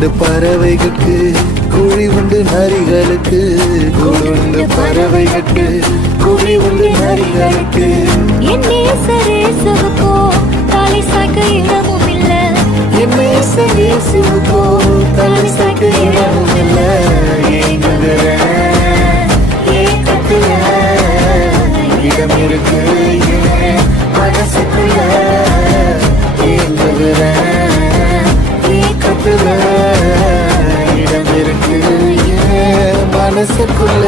கூடுண்டு பறவைகளுக்கு குழி உண்டு நரிகளுக்கு கூடுண்டு பறவைகளுக்கு குழி உண்டு நரிகளுக்கு என் நேசரேசுவுக்கோ தலை சாய்க்க இடமும் இல்ல என் நேசரேசுவுக்கோ தலை சாய்க்க இடமும் இல்ல ஏங்குகிற ஏக்கத்துல இடம் இருக்கு என் மனசுக்குள்ள ஏங்குகிற ஏக்கத்துல இடம் இருக்கு என் மனசுக்குள்ள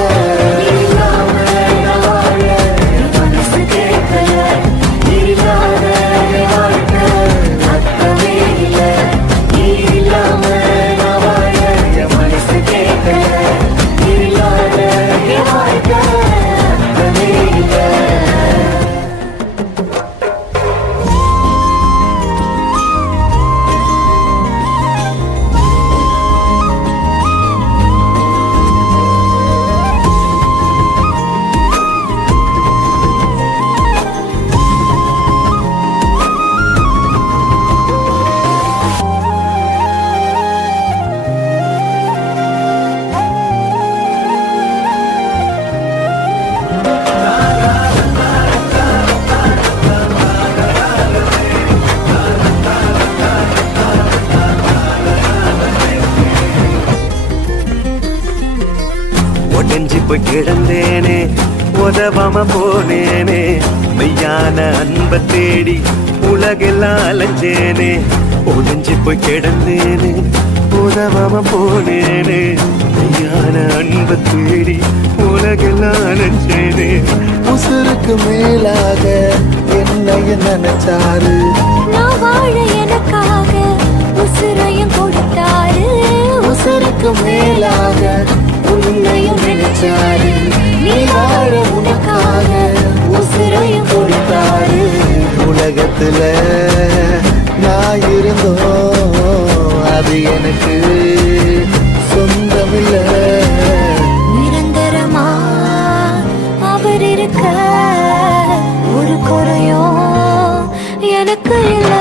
உடஞ்சி போய் கிடந்தேனே உதவாம போனேனே மெய்யான அன்பை தேடி உலகெல்லாம் அலைஞ்சேனே உடஞ்சி போய் கிடந்தேனே உதவாம போனேனே மெய்யான அன்பை தேடி உலகெல்லாம் அலைஞ்சேனே உசுருக்கு மேலாக என்னைய நினைச்சாரு நான் வாழ எனக்காக உசுரையும் கொடுத்தாரு உசுருக்கு மேலாக உன்னையும் நினைச்சாரு நீ வாழ உனக்காக உசுரையும் கொடுத்தாரு உலகத்துல நான் இருந்தோம் அது எனக்கு சொந்தமில்ல நிரந்தரமா அவர் இருக்க ஒரு குறையும் எனக்கு இல்லை